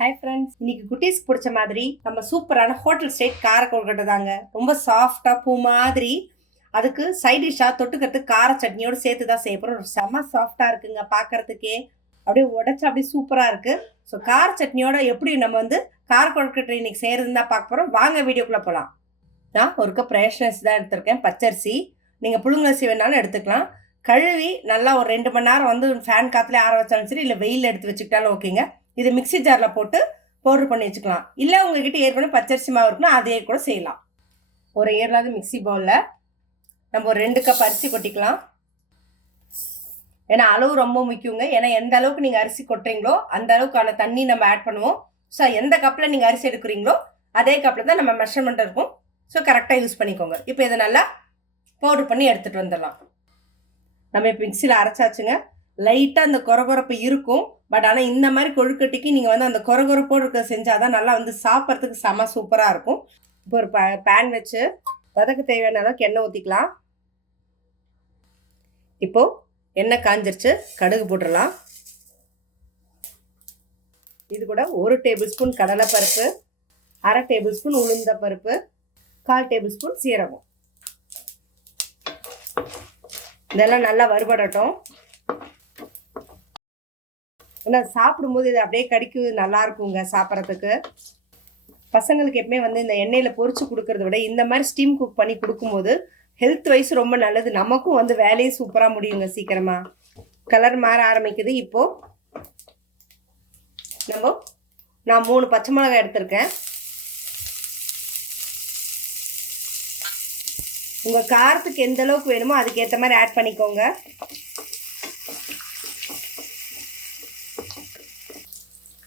Hi friends இன்னைக்கு குட்டீஸ்க்கு பிடிச்ச மாதிரி நம்ம சூப்பரான ஹோட்டல் ஸ்டைட் கார கொழுக்கட்டை தாங்க. ரொம்ப சாஃப்டாக பூ மாதிரி. அதுக்கு சைட் டிஷ்ஷாக தொட்டுக்கிறதுக்கு கார சட்னியோடு சேர்த்து தான் செய்ய போகிறோம் செம்ம சாஃப்டாக இருக்குங்க பார்க்கறதுக்கே அப்படியே உடச்சி அப்படியே சூப்பராக இருக்குது ஸோ கார சட்னியோட எப்படி நம்ம வந்து கார கொழுக்கட்டை இன்னைக்கு செய்கிறதுன்னு தான் பார்க்க போகிறோம் வாங்க வீடியோக்குள்ளே போகலாம் நான் ஒரு கப் ரேஷனரிசி தான் எடுத்திருக்கேன். பச்சரிசி. நீங்கள் புழுங்கரிசி வேணாலும் எடுத்துக்கலாம். கழுவி நல்லா ஒரு ரெண்டு மணி நேரம் வந்து ஃபேன் காற்றுல ஆற வச்சாலும் சரி இல்லை வெயில் எடுத்து வச்சுக்கிட்டாலும் ஓகேங்க. இது மிக்ஸி ஜாரில் போட்டு பவுடர் பண்ணி வச்சுக்கலாம். இல்லை உங்ககிட்ட ஏற்கனவே பச்சரிசி மாவு இருக்குன்னா அதே கூட செய்யலாம். ஒரு ஏர்லாவது மிக்ஸி பவுலில் நம்ம ஒரு ரெண்டு கப் அரிசி கொட்டிக்கலாம். ஏன்னா அளவு ரொம்ப முக்கியங்க. ஏன்னா எந்த அளவுக்கு நீங்கள் அரிசி கொட்டுறீங்களோ அந்த அளவுக்கான தண்ணி நம்ம ஆட் பண்ணுவோம். ஸோ எந்த கப்பில் நீங்கள் அரிசி எடுக்கிறீங்களோ அதே கப்பில் தான் நம்ம மெஷர்மெண்ட் இருக்கும். ஸோ கரெக்டாக யூஸ் பண்ணிக்கோங்க. இப்போ இதை நல்லா பவுடர் பண்ணி எடுத்துகிட்டு வந்துடலாம். நம்ம இப்போ மிக்சியில் அரைச்சாச்சுங்க. லைட்டாக அந்த குறகுறப்பு இருக்கும். பட் ஆனால் இந்த மாதிரி கொழுக்கட்டைக்கு நீங்கள் வந்து அந்த குறகுறப்போடு இருக்க செஞ்சால் தான் நல்லா வந்து சாப்பிட்றதுக்கு செம சூப்பராக இருக்கும். இப்போ ஒரு ப பேன் வச்சு வதக்க தேவையான அளவுக்கு எண்ணெய் ஊற்றிக்கலாம் இப்போது எண்ணெய் காஞ்சிருச்சு. கடுகு போட்டுடலாம். இது கூட ஒரு டேபிள் ஸ்பூன் கடலைப்பருப்பு அரை டேபிள் ஸ்பூன் உளுந்த பருப்பு கால் டேபிள் ஸ்பூன் சீரகம். இதெல்லாம் நல்லா வறுபடட்டும். ஏன்னா சாப்பிடும்போது இது அப்படியே கடிக்கு நல்லா இருக்குங்க சாப்பிட்றதுக்கு. பசங்களுக்கு எப்பவுமே வந்து இந்த எண்ணெயில் பொறிச்சு கொடுக்கறத விட இந்த மாதிரி ஸ்டீம் குக் பண்ணி கொடுக்கும்போது ஹெல்த் வைஸ் ரொம்ப நல்லது. நமக்கும் வந்து வேலையும் சூப்பராக முடியுங்க சீக்கிரமாக கலர் மாற ஆரம்பிக்குது. இப்போது நம்ம நான் மூணு பச்சை மிளகாய் எடுத்திருக்கேன். உங்கள் காரத்துக்கு எந்த அளவுக்கு வேணுமோ அதுக்கேற்ற மாதிரி ஆட் பண்ணிக்கோங்க.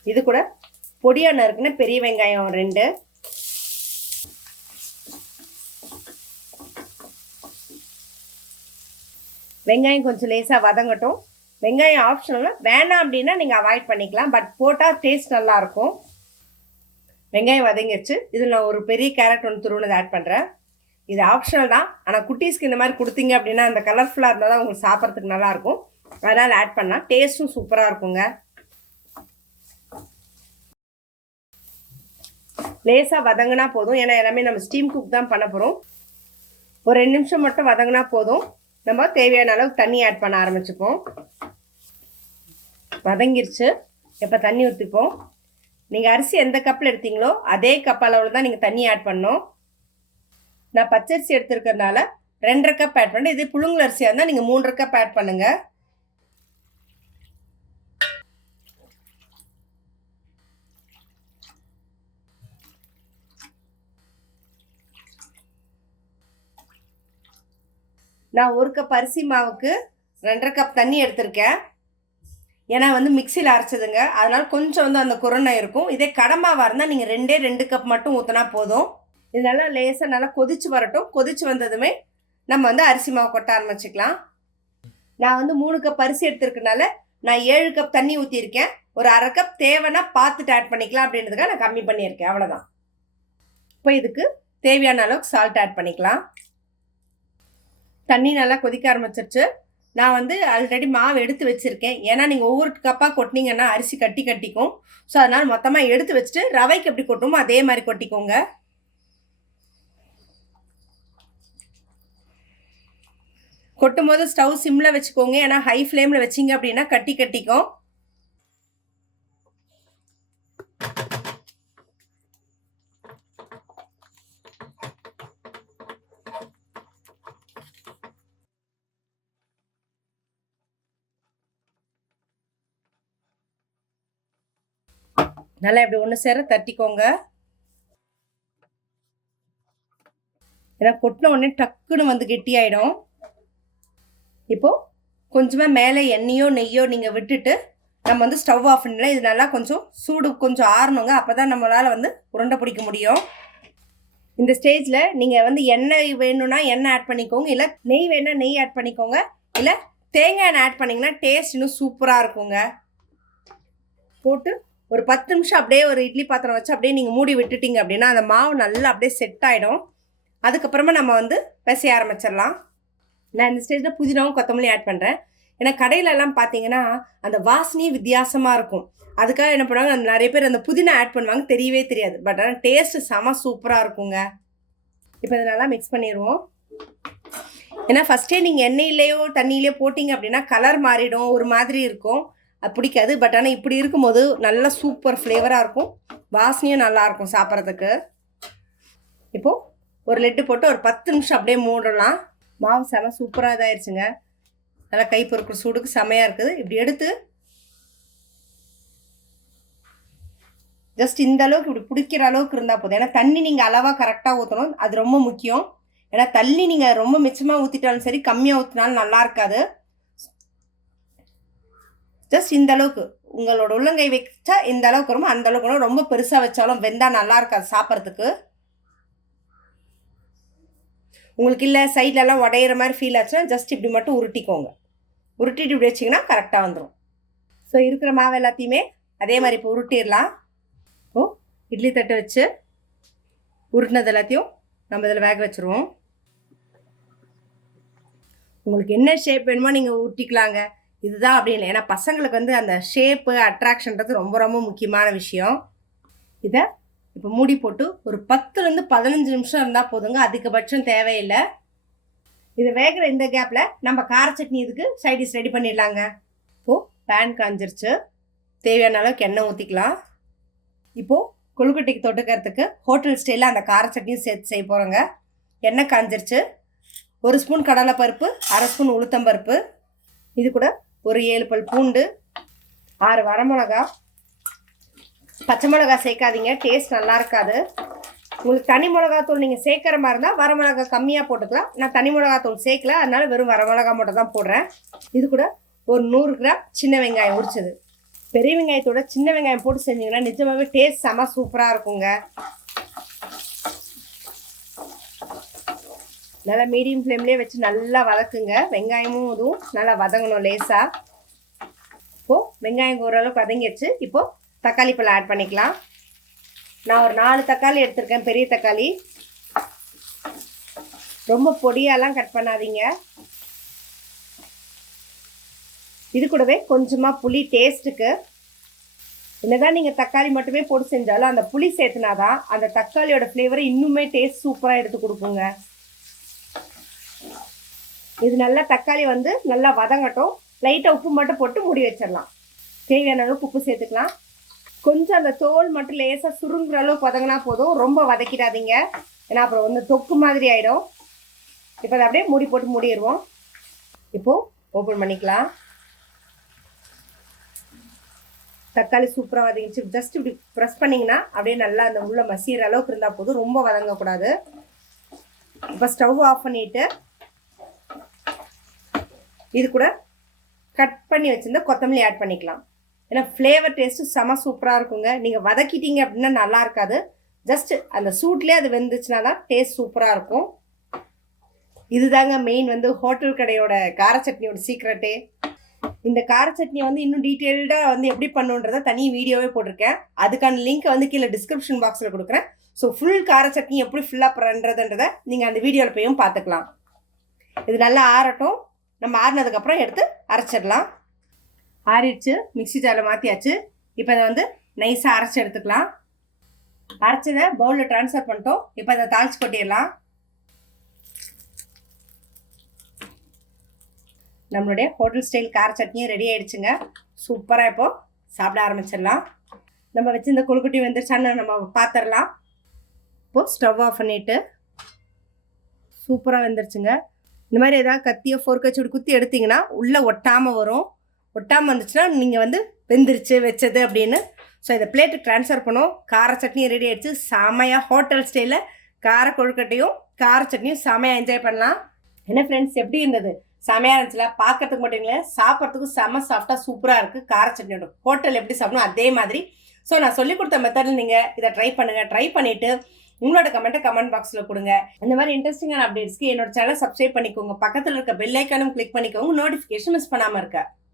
இது கூட பொடியாக நறுக்குன பெரிய வெங்காயம் ரெண்டு. வெங்காயம் கொஞ்சம் லேசாக வதங்கட்டும். வெங்காயம் ஆப்ஷனல் வேணாம் அப்படின்னா நீங்கள் அவாய்ட் பண்ணிக்கலாம். பட் போட்டால் டேஸ்ட் நல்லாயிருக்கும் வெங்காயம் வதங்கிடுச்சு இதில் நான் ஒரு பெரிய கேரட் ஒன்று துருவனது ஆட் பண்ணுறேன் இது ஆப்ஷனல் தான். ஆனால் குட்டீஸ்க்கு இந்த மாதிரி கொடுத்தீங்க அப்படின்னா அந்த கலர்ஃபுல்லாக இருந்தால் தான் உங்களுக்கு சாப்பிட்றதுக்கு நல்லாயிருக்கும் அதனால் ஆட் பண்ணால் டேஸ்ட்டும் சூப்பராக இருக்குங்க. லேசாக வதங்கினா போதும். ஏன்னா எல்லாமே நம்ம ஸ்டீம் குக் தான் பண்ண போகிறோம் ஒரு ரெண்டு நிமிஷம் மட்டும் வதங்கினா போதும். நம்ம தேவையான அளவுக்கு தண்ணி ஆட் பண்ண ஆரம்பிச்சுப்போம். வதங்கிருச்சு. இப்போ தண்ணி ஊற்றிப்போம் நீங்கள் அரிசி எந்த கப்பில் எடுத்தீங்களோ அதே கப் அளவில் தான் நீங்கள் தண்ணி ஆட் பண்ணோம் நான் பச்சரிசி எடுத்துருக்கறனால ரெண்டரை கப் ஆட் பண்ணேன் இதே புழுங்கல் அரிசியாக இருந்தால் நீங்கள் மூன்றரை கப் ஆட் பண்ணுங்கள் நான் ஒரு கப் அரிசி மாவுக்கு ரெண்டரை கப் தண்ணி எடுத்திருக்கேன். ஏன்னா வந்து மிக்சியில் அரைச்சதுங்க. அதனால் கொஞ்சம் வந்து அந்த குரணை இருக்கும். இதே கடமாவாக இருந்தால் நீங்கள் ரெண்டே ரெண்டு கப் மட்டும் ஊற்றினா போதும். இது நல்லா லேசாக நல்லா கொதிச்சு வரட்டும். கொதிச்சு வந்ததுமே நம்ம வந்து அரிசி மாவு கொட்ட ஆரம்பிச்சுக்கலாம். நான் வந்து மூணு கப் அரிசி எடுத்திருக்கனால நான் ஏழு கப் தண்ணி ஊற்றிருக்கேன் ஒரு அரை கப் தேவைன்னா பார்த்துட்டு ஆட் பண்ணிக்கலாம் அப்படின்றதுக்காக நான் கம்மி பண்ணியிருக்கேன். அவ்வளோதான் இப்போ இதுக்கு தேவையான அளவுக்கு சால்ட் ஆட் பண்ணிக்கலாம். தண்ணி நல்லா கொதிக்க ஆரம்பிச்சிருச்சு. நான் வந்து ஆல்ரெடி மாவு எடுத்து வச்சுருக்கேன். ஏன்னா நீங்கள் ஒவ்வொரு கப்பாக கொட்டினீங்கன்னா அரிசி கட்டி கட்டிக்கும். ஸோ அதனால் மொத்தமாக எடுத்து வச்சுட்டு ரவைக்கு எப்படி கொட்டுமோ அதே மாதிரி கொட்டிக்கோங்க. கொட்டும் போது ஸ்டவ் சிம்மில் வச்சுக்கோங்க. ஏன்னா ஹை ஃப்ளேமில் வச்சிங்க அப்படின்னா கட்டி கட்டிக்கும். நல்லா இப்படி ஒன்று சேர தட்டிக்கோங்க. ஏன்னா கொட்டின உடனே டக்குன்னு வந்து கெட்டியாயிடும். இப்போது கொஞ்சமாக மேலே எண்ணெயோ நெய்யோ நீங்கள் விட்டுட்டு நம்ம வந்து ஸ்டவ் ஆஃப் பண்ணலாம் இது நல்லா கொஞ்சம் சூடு கொஞ்சம் ஆறணுங்க. அப்போ தான் நம்மளால் வந்து உருண்டை பிடிக்க முடியும். இந்த ஸ்டேஜில் நீங்கள் வந்து எண்ணெய் வேணும்னா எண்ணெய் ஆட் பண்ணிக்கோங்க. இல்லை நெய் வேணால் நெய் ஆட் பண்ணிக்கோங்க. இல்லை தேங்காய் எண்ணெய் ஆட் பண்ணிங்கன்னா டேஸ்ட் இன்னும் சூப்பராக இருக்குங்க. போட்டு ஒரு பத்து நிமிஷம் அப்படியே ஒரு இட்லி பாத்திரம் வச்சு அப்படியே நீங்கள் மூடி விட்டுட்டீங்க அப்படின்னா அந்த மாவு நல்லா அப்படியே செட் ஆகிடும் அதுக்கப்புறமா நம்ம வந்து பிசைய ஆரம்பிச்சிடலாம். நான் இந்த ஸ்டேஜில் புதினாவும் கொத்தமல்லி ஆட் பண்ணுறேன் ஏன்னா கடையிலலாம் பார்த்தீங்கன்னா அந்த வாசனையே வித்தியாசமாக இருக்கும். அதுக்காக என்ன பண்ணுவாங்க அந்த நிறைய பேர் அந்த புதினா ஆட் பண்ணுவாங்க தெரியவே தெரியாது. பட் ஆனால் டேஸ்ட்டு செம சூப்பராக இருக்குங்க. இப்போ இதை நல்லா மிக்ஸ் பண்ணிடுவோம். ஏன்னா ஃபஸ்ட்டே நீங்கள் எண்ணெயிலேயோ தண்ணியிலையோ போட்டிங்க அப்படின்னா கலர் மாறிடும். ஒரு மாதிரி இருக்கும். அது பிடிக்காது. பட் ஆனால் இப்படி இருக்கும்போது நல்லா சூப்பர் ஃப்ளேவராக இருக்கும். வாசனையும் நல்லாயிருக்கும் சாப்பிட்றதுக்கு. இப்போது ஒரு லெட்டு போட்டு ஒரு பத்து நிமிஷம் அப்படியே மூடலாம். மாவு செம சூப்பராக இதாயிருச்சுங்க. நல்லா கை பொறுக்கிற சூடுக்கு செமையாக இருக்குது. இப்படி எடுத்து ஜஸ்ட் இந்த அளவுக்கு இப்படி பிடிக்கிற அளவுக்கு இருந்தால் போதும். ஏன்னா தண்ணி நீங்கள் அளவாக கரெக்டாக ஊற்றணும் அது ரொம்ப முக்கியம். ஏன்னா தண்ணி நீங்கள் ரொம்ப மிச்சமாக ஊற்றிட்டாலும் சரி கம்மியாக ஊற்றினாலும் நல்லா இருக்காது. ஜஸ்ட் இந்த அளவுக்கு. உங்களோட உள்ளங்கை வச்சா இந்த அளவுக்கு வரும் அந்த அளவுக்கு ரொம்ப பெருசாக வச்சாலும் வெந்தால் நல்லா இருக்காது சாப்பிட்றதுக்கு. உங்களுக்கு இல்லை சைட்லலாம் உடையிற மாதிரி ஃபீல் ஆச்சுன்னா ஜஸ்ட் இப்படி மட்டும் உருட்டிக்கோங்க. உருட்டிட்டு இப்படி வச்சிங்கன்னா கரெக்டாக வந்துடும் ஸோ இருக்கிற மாவு எல்லாத்தையுமே அதே மாதிரி இப்போ உருட்டிடலாம். ஓ இட்லி தட்டு வச்சு உருட்டினது எல்லாத்தையும் நம்ம இதில் வேக வச்சுருவோம். உங்களுக்கு என்ன ஷேப் வேணுமோ நீங்கள் உருட்டிக்கலாங்க. இதுதான் அப்படி இல்லை. ஏன்னா பசங்களுக்கு வந்து அந்த ஷேப்பு அட்ராக்ஷன்றது ரொம்ப ரொம்ப முக்கியமான விஷயம். இதை இப்போ மூடி போட்டு ஒரு பத்துலேருந்து பதினஞ்சு நிமிஷம் இருந்தால் போதுங்க. அதிகபட்சம் தேவையில்லை. இது வேகிற இந்த கேப்பில் நம்ம கார சட்னி இதுக்கு சைடிஷ் ரெடி பண்ணிடலாங்க. இப்போது பேன் காஞ்சிருச்சு. தேவையான அளவுக்கு எண்ணெய் ஊற்றிக்கலாம் இப்போது கொழுக்கட்டைக்கு தொட்டுக்கிறதுக்கு ஹோட்டல் ஸ்டைலில் அந்த கார சட்னியும் சேர்த்து செய்ய போகிறோங்க எண்ணெய் காஞ்சிருச்சு. ஒரு ஸ்பூன் கடலைப்பருப்பு அரை ஸ்பூன் உளுத்தம்பருப்பு. இது கூட ஒரு ஏழு பல் பூண்டு ஆறு வரமிளகா. பச்சை மிளகா சேர்க்காதீங்க டேஸ்ட் நல்லா இருக்காது. உங்களுக்கு தனி மிளகாத்தூள் நீங்கள் சேர்க்குற மாதிரி இருந்தால் வரமிளகா கம்மியாக போட்டுக்கலாம். நான் தனி மிளகாத்தூள் சேர்க்கல அதனால வெறும் வரமிளகா மட்டும் தான் போடுறேன். இது கூட ஒரு நூறு கிராம் சின்ன வெங்காயம் உரிச்சது. பெரிய வெங்காயத்தோட சின்ன வெங்காயம் போட்டு செஞ்சீங்கன்னா நிஜமாகவே டேஸ்ட் செம சூப்பராக இருக்குங்க. நல்லா மீடியம் ஃப்ளேம்லேயே வச்சு நல்லா வதக்குங்க. வெங்காயமும் இதுவும் நல்லா வதங்கணும் லேசாக இப்போது வெங்காயம் ஓரளவுக்கு வதங்கிடுச்சு. இப்போது தக்காளி பழம் ஆட் பண்ணிக்கலாம். நான் ஒரு நாலு தக்காளி எடுத்திருக்கேன் பெரிய தக்காளி. ரொம்ப பொடியாலாம் கட் பண்ணாதீங்க. இது கூடவே கொஞ்சமாக புளி டேஸ்ட்டுக்கு என்னதான் நீங்கள் தக்காளி மட்டுமே போட்டு செஞ்சாலும் அந்த புளி சேர்த்துனாதான் அந்த தக்காளியோட ஃப்ளேவரை இன்னுமே டேஸ்ட் சூப்பராக எடுத்து கொடுக்குங்க. இது நல்லா தக்காளி வந்து நல்லா வதங்கட்டும். லைட்டாக உப்பு மட்டும் போட்டு மூடி வச்சிடலாம். தேவையான அளவுக்கு உப்பு சேர்த்துக்கலாம். கொஞ்சம் அந்த தோல் மட்டும் லேசாக சுருங்குற அளவுக்கு வதங்கினா போதும். ரொம்ப வதக்கிடாதீங்க. ஏன்னா அப்புறம் வந்து தொக்கு மாதிரி ஆகிடும் இப்போ அதை அப்படியே மூடி போட்டு மூடிடுவோம். இப்போது ஓப்பன் பண்ணிக்கலாம். தக்காளி சூப்பராக வதங்கிச்சு ஜஸ்ட் இப்படி ப்ரெஸ் பண்ணிங்கன்னா அப்படியே நல்லா அந்த உள்ள மசிகிற அளவுக்கு இருந்தால் போதும். ரொம்ப வதங்கக்கூடாது. இப்போ ஸ்டவ் ஆஃப் பண்ணிவிட்டு இது கூட கட் பண்ணி வச்சுருந்தா கொத்தமல்லி ஆட் பண்ணிக்கலாம். ஏன்னா ஃப்ளேவர் டேஸ்ட்டு செம சூப்பராக இருக்குங்க. நீங்கள் வதக்கிட்டீங்க அப்படின்னா நல்லா இருக்காது. ஜஸ்ட் அந்த சூட்லேயே அது வெந்துச்சுனா தான் டேஸ்ட் சூப்பராக இருக்கும். இதுதாங்க மெயின் வந்து ஹோட்டல் கடையோட கார சட்னியோட சீக்ரெட்டே இந்த கார சட்னியை வந்து இன்னும் டீட்டெயில்டாக வந்து எப்படி பண்ணுன்றதை தனி வீடியோவே போட்டிருக்கேன். அதுக்கான லிங்க்கை வந்து கீழே டிஸ்கிரிப்ஷன் பாக்ஸில் கொடுக்குறேன். ஸோ ஃபுல் கார சட்னி எப்படி ஃபுல்லாக பண்ணுறதுன்றதை நீங்கள் அந்த வீடியோவில் போயும் பார்த்துக்கலாம். இது நல்லா ஆறட்டும். நம்ம ஆறினதுக்கப்புறம் எடுத்து அரைச்சிடலாம். ஆறிடுச்சு மிக்ஸி ஜாரில் மாற்றியாச்சு இப்போ அதை வந்து நைஸாக அரைச்சி எடுத்துக்கலாம். அரைச்சதை பவுலில் ட்ரான்ஸ்ஃபர் பண்ணிட்டோம். இப்போ அதை தாளிச்சு கொட்டிடலாம். நம்மளுடைய ஹோட்டல் ஸ்டைல் கார சட்னியும் ரெடி ஆகிடுச்சுங்க சூப்பராக இப்போது சாப்பிட ஆரம்பிச்சிடலாம். நம்ம வச்சு இந்த கொழுக்குட்டி வந்துருச்சான்னு நம்ம பார்த்துடலாம் இப்போது ஸ்டவ் ஆஃப் பண்ணிவிட்டு சூப்பராக வெந்துருச்சுங்க. இந்த மாதிரி ஏதாவது கத்தியோ ஃபோர்க் வச்சு குத்தி எடுத்தீங்கன்னா உள்ளே ஒட்டாமல் வரும். ஒட்டாமல் வந்துச்சுன்னா நீங்கள் வந்து வெந்துருச்சு வச்சது அப்படின்னு. ஸோ இதை பிளேட்டு ட்ரான்ஸ்ஃபர் பண்ணோம். கார சட்னியும் ரெடி ஆகிடுச்சு செமையாக ஹோட்டல் ஸ்டைலில் கார கொழுக்கட்டையும் கார சட்னியும் செமையாக என்ஜாய் பண்ணலாம். என்ன ஃப்ரெண்ட்ஸ் எப்படி இருந்தது? செமையாக இருந்துச்சுல? பார்க்கறதுக்கு மட்டும் இல்லை சாப்பிட்றதுக்கும் செம சாஃப்டாக சூப்பராக இருக்குது கார சட்னியோட ஹோட்டல் எப்படி சாப்பிடணும் அதே மாதிரி. ஸோ நான் சொல்லிக் கொடுத்த மெத்தடில் நீங்கள் இதை ட்ரை பண்ணுங்கள் ட்ரை பண்ணிவிட்டு உங்களோட கமெண்ட்டை கமெண்ட் பாக்ஸில் கொடுங்க. இந்த மாதிரி இன்ட்ரெஸ்டிங்கான அப்டேட்ஸ்க்கு என்னோட சேனல் சப்ஸ்கிரைப் பண்ணிக்கோங்க. பக்கத்தில் இருக்க பெல் ஐக்கானும் கிளிக் பண்ணிக்கோங்க. நோட்டிஃபிகேஷன் மிஸ் பண்ணாமல் இருக்க.